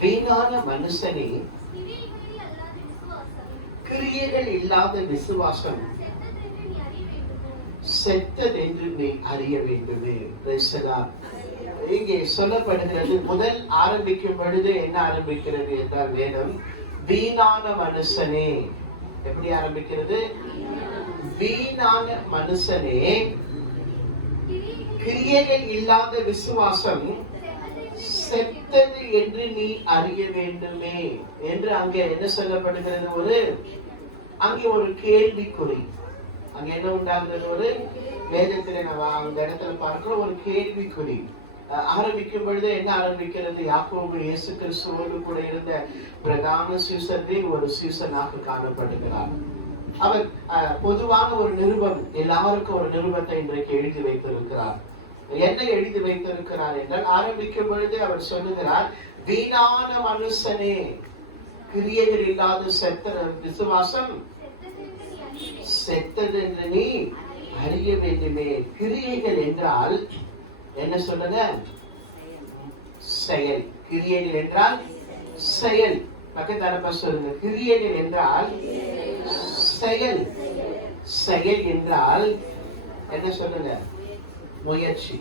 வீணான மனுஷனே, கிரியைகள் இல்லாத விசுவாசம் செத்ததென்று நீ அறிய வேண்டுமே. இங்கே சொல்லப்படுகிறது, முதல் ஆரம்பிக்கும் பொழுது என்ன ஆரம்பிக்கிறது என்றால் வேதம் வீணான மனுஷனே. எப்படி ஆரம்பிக்கிறது? வீணான மனுஷனே, கிரியைகள் இல்லாத விசுவாசம் செத்தது என்று நீ அறிய வேண்டுமே என்று அங்கே என்ன சொல்லப்படுகிறது? அங்கே ஒரு கேள்விக்குறி. அங்க என்ன உண்டாகிறது? ஒரு வேதத்துல நம்ம அந்த இடத்துல பார்க்கிறோம், ஒரு கேள்விக்குறி. ஆரம்பிக்கும் பொழுது என்ன ஆரம்பிக்கிறது? யாக்கோபு இயேசு கிறிஸ்துவோடு கூட இருந்த பிரதான சீசரில் ஒரு சீசனாக காணப்படுகிறார். அவர் பொதுவான ஒரு நிருபம், எல்லாருக்கும் ஒரு நிருபத்தை இன்றைக்கு எழுதி வைத்திருக்கிறார். என்ன எழுதி வைத்திருக்கிறார் என்றால், ஆரம்பிக்கும் பொழுது அவர் சொல்லுகிறார், வீணான மனுஷனே, கிரியைகள் இல்லாத செத்த விசுவாசம் செத்தது என்று நீ அறிய வேண்டுமே. கிரியைகள் என்றால் என்ன சொல்லுங்க? செயல். கிரியைகள் என்றால் செயல். பக்கத்தரப்ப சொல்லுங்க, கிரியைகள் என்றால் செயல். செயல் என்றால் என்ன சொல்லுங்க? முயற்சி.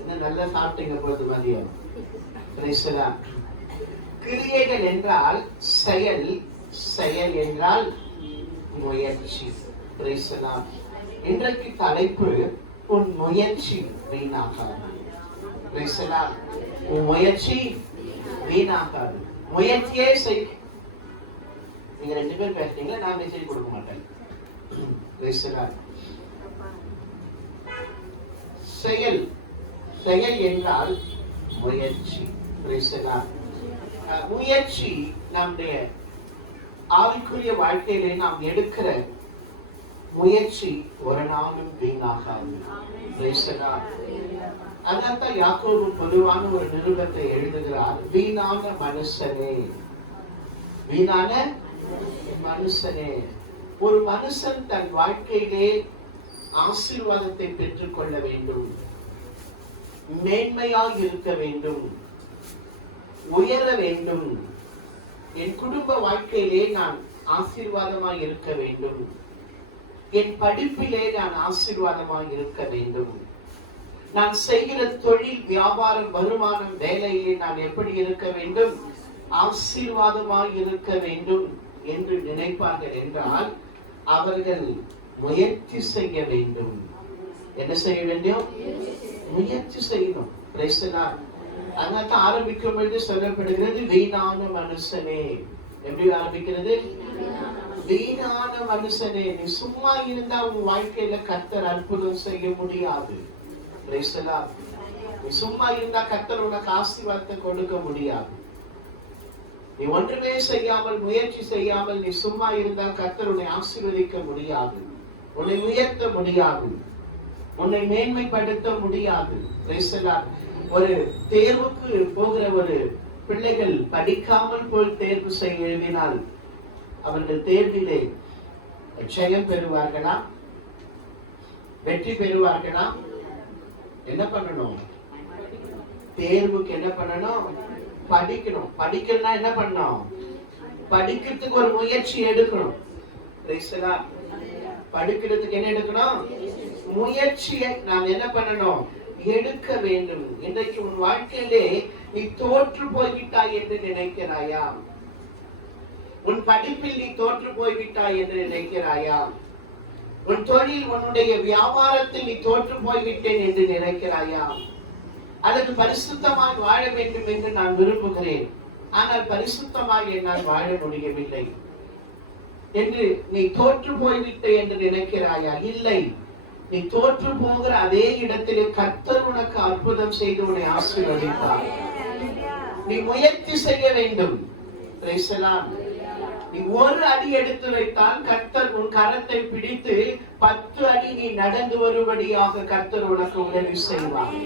என்ன நல்லா சாப்பிட்டீங்க போது மதியம்? கிரியைகள் என்றால் செயல், செயல் என்றால் முயற்சி. இன்றைக்கு தலைப்பு, உன் முயற்சி வீணாகாது. உன் முயற்சி வீணாகாது. முயற்சியே செய். நீங்க 2 பேர் பேசுறீங்களா? நான் மெசேஜ் கொடுக்க மாட்டேன். செயல். செயல் என்றால் முயற்சி. முயற்சி நம்முடைய ஆவிக்குரிய வாழ்க்கையிலே நாம் எடுக்கிற முயற்சி ஒரு நாளும் வீணாகாது. அதான் யாக்கோபு பொதுவான ஒரு நிருபத்தை எழுதுகிறார், வீணான மனுஷனே. வீணான மனுஷனே. ஒரு மனுஷன் தன் வாழ்க்கையிலே ஆசீர்வாதத்தை பெற்றுக் கொள்ள வேண்டும், மேன்மையாக இருக்க வேண்டும், உயர வேண்டும். என் குடும்ப வாழ்க்கையிலே நான் ஆசீர்வாதமாய் இருக்க வேண்டும், என் படிப்பிலே நான் ஆசீர்வாதமாய் இருக்க வேண்டும், நான் செய்கிற தொழில், வியாபாரம், வருமானம், வேலையிலே நான் எப்படி இருக்க வேண்டும்? ஆசீர்வாதமாய் இருக்க வேண்டும் என்று நினைப்பார்கள் என்றால் அவர்கள் முயற்சி செய்ய வேண்டும். என்ன செய்ய வேண்டும்? முயற்சி செய்யணும். அதனால ஆரம்பிக்கும் பொழுது சொல்லப்படுகிறது, வீணான மனுஷனே. எப்படி ஆரம்பிக்கிறது? வீணான மனுஷனே, நீ சும்மா இருந்தா உன் வாழ்க்கையில கர்த்தர் அற்புதம் செய்ய முடியாது. நீ சும்மா இருந்தா கர்த்தர் உனக்கு ஆசீர்வாதத்தை கொடுக்க முடியாது. நீ ஒன்றுமே செய்யாமல், முயற்சி செய்யாமல் நீ சும்மா இருந்தால் கர்த்தர் உன்னை ஆசீர்வதிக்க முடியாது, உன்னை உயர்த்த முடியாது, உன்னை மேன்மைப்படுத்த முடியாது. ஒரு தேர்வுக்கு போகிற ஒரு பிள்ளைகள் படிக்காமல் போல் தேர்வு செய்ய எழுதினால் அவர்கள் தேர்விலே ஜெயம் பெறுவார்களா? வெற்றி பெறுவார்களா? என்ன பண்ணணும்? தேர்வுக்கு என்ன பண்ணணும்? படிக்கணும். படிக்கணும்னா என்ன பண்ணணும்? படிக்கிறதுக்கு ஒரு முயற்சி எடுக்கணும். படிக்கிறதுக்கு என்ன எடுக்கணும்? முயற்சியை நாம் என்ன பண்ணணும்? எடுக்க வேண்டும். இன்றைக்கு உன் வாழ்க்கையிலே நீ தோற்று போய்விட்டாய் என்று நினைக்கிறாயா? உன் படிப்பில் நீ தோற்று போய்விட்டாய் என்று நினைக்கிறாயா? உன் தொழில், உன்னுடைய வியாபாரத்தில் நீ தோற்று போய்விட்டேன் என்று நினைக்கிறாயா? அல்லது பரிசுத்தமாய் வாழ வேண்டும் என்று நான் விரும்புகிறேன், ஆனால் பரிசுத்தமாய் என்னால் வாழ முடியவில்லை என்று நீ தோற்று போய்விட்டே என்று நினைக்கிறாயா? இல்லை, நீ தோற்று போகிற அதே இடத்திலே கர்த்தர் உனக்கு அற்புதம் செய்து உன்னை ஆசீர்வதித்தார். நீ முயற்சி செய்ய வேண்டும். நீ ஒரு அடி எடுத்து வைத்தால் கர்த்தர் உன் கரத்தை பிடித்து 10 அடி நீ நடந்து வரும்படியாக கர்த்தர் உனக்கு உதவி செய்வார்.